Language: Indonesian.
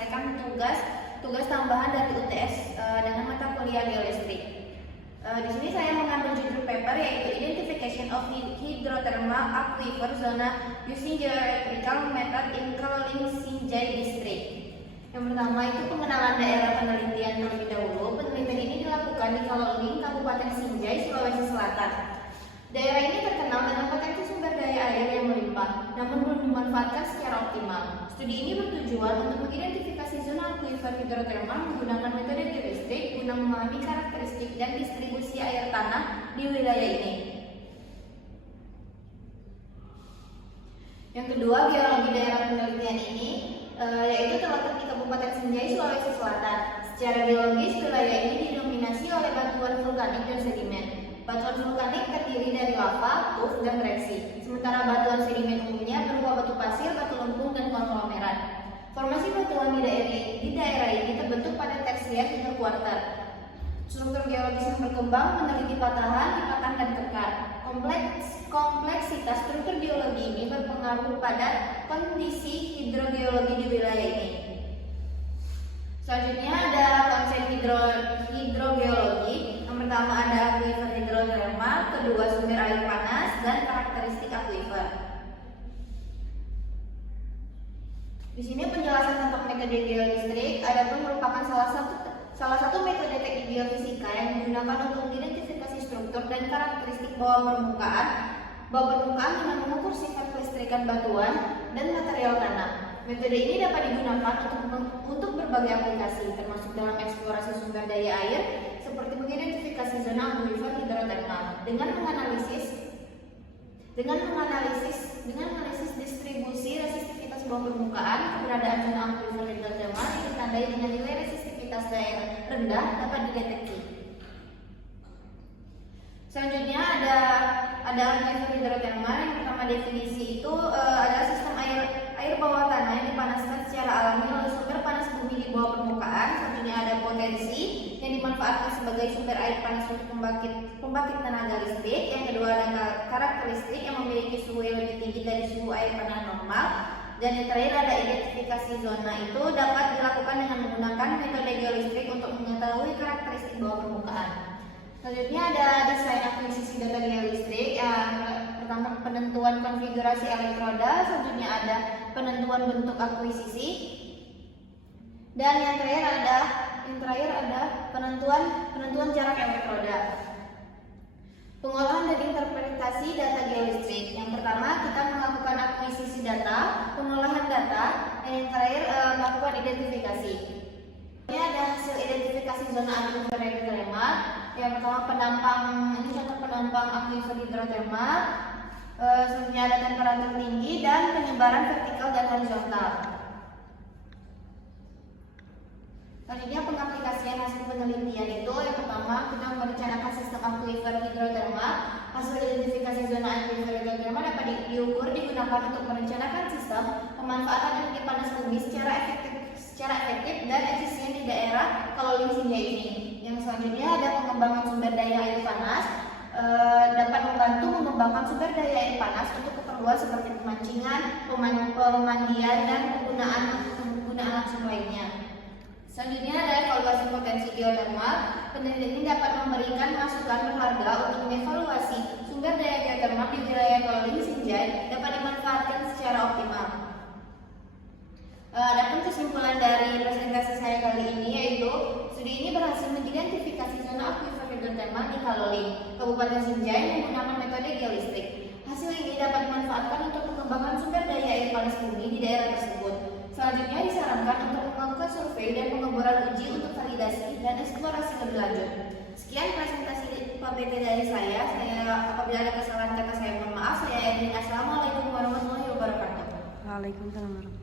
menyelesaikan tugas tambahan dari UTS dengan mata kuliah geolistrik. Di sini saya mengambil judul paper yaitu Identification of Hydrothermal Aquifer Zona Using Geoelectrical Method in Kaloling Sinjai District. Yang pertama itu pengenalan daerah penelitian terlebih dahulu. Penelitian ini dilakukan di Kaloling, Kabupaten Sinjai, Sulawesi Selatan. Daerah ini terkenal dengan potensi sumber daya air yang melimpah, namun belum dimanfaatkan secara optimal. Studi ini bertujuan untuk mengidentifikasi zona aquifer hidrotermal menggunakan metode geolistrik guna memahami karakteristik dan distribusi air tanah di wilayah ini. Yang kedua, geologi daerah penelitian ini yaitu terletak di Kabupaten Sinjai, Sulawesi Selatan. Secara geologis, wilayah ini didominasi oleh batuan vulkanik dan sedimen. Batuan vulkanik terdiri dari lava, tuff, dan reaksi. Sementara batuan sedimen umumnya berupa batu pasir, batu lempung, dan konglomerat. Formasi batuan di daerah ini terbentuk pada tersier hingga kuarter. Struktur geologis yang berkembang meneliti patahan, dan kekar. Kompleksitas struktur geologi ini berpengaruh pada kondisi hidrogeologi di wilayah ini. Selanjutnya ada konsep hidrogeologi. Yang pertama ada aquifer hidrotermal, kedua sumber air panas, dan karakteristik aquifer. Di sini penjelasan tentang metode geolistrik adapun merupakan salah satu metode teknik geofisika yang digunakan untuk mengidentifikasi struktur dan karakteristik bawah permukaan dengan mengukur sifat kelistrikan batuan dan material tanah. Metode ini dapat digunakan untuk berbagai aplikasi, termasuk dalam eksplorasi sumber daya air, seperti mengidentifikasi zona aquifer hidrotermal dengan menganalisis distribusi resistivitas bawah permukaan. Keberadaan zona aquifer hidrotermal yang ditandai dengan nilai resistivitas daerah rendah dapat dideteksi. Selanjutnya ada aquifer hidrotermal. Yang pertama definisi itu adalah sistem air bawah tanah yang dipanaskan secara alami oleh sumber panas bumi di bawah permukaan. Selanjutnya ada potensi yang dimanfaatkan sebagai sumber air panas untuk pembangkit tenaga listrik. Yang kedua ada karakteristik yang memiliki suhu yang lebih tinggi dari suhu air panas normal. Dan yang terakhir ada identifikasi zona. Itu dapat dilakukan dengan menggunakan metode geolistrik untuk mengetahui karakteristik bawah permukaan. Selanjutnya ada desain akuisisi data geolistrik. Yang pertama penentuan konfigurasi elektroda, selanjutnya ada penentuan bentuk akuisisi, dan yang terakhir ada penentuan jarak elektroda. Pengolahan dan interpretasi data geolistrik. Yang pertama kita melakukan akuisisi data, pengolahan data, dan yang terakhir melakukan identifikasi. Ini ada hasil identifikasi zona aquifer hidrotermal. Yang pertama contoh penampang aquifer hidrotermal. Selanjutnya ada temperatur tinggi dan penyebaran vertikal dan horizontal. Selanjutnya pengaplikasian hasil penelitian itu yang pertama kita merencanakan sistem aquifer hidrotermal. Hasil identifikasi zona aquifer hidrotermal dapat diukur digunakan untuk merencanakan sistem pemanfaatan energi panas bumi secara efektif dan efisien di daerah Kaloling Sinjai ini. Yang selanjutnya ada pengembangan sumber daya air panas. Dapat membantu mengembangkan sumber daya air panas untuk keperluan seperti pemancingan, pemandian, dan penggunaan langsung lainnya. Selanjutnya ada evaluasi potensi geotermal. Penelitian ini dapat memberikan masukan berharga untuk mengevaluasi sumber daya geotermal di wilayah Kaloling Sinjai dapat dimanfaatkan secara optimal. Adapun kesimpulan dari presentasi saya kali ini yaitu studi ini berhasil mengidentifikasi zona aquifer hidrotermal di Kaloling, Kabupaten Sinjai menggunakan metode geolistrik. Hasil ini dapat dimanfaatkan untuk mengembangkan sumber daya air panas bumi di daerah tersebut. Selanjutnya disarankan untuk melakukan survei dan pengeboran uji untuk validasi dan eksplorasi lebih lanjut. Sekian presentasi PPT dari saya. Apabila ada kesalahan kata saya mohon maaf. Saya Edwin. Assalamualaikum warahmatullahi wabarakatuh. Waalaikumsalam warahmatullahi wabarakatuh.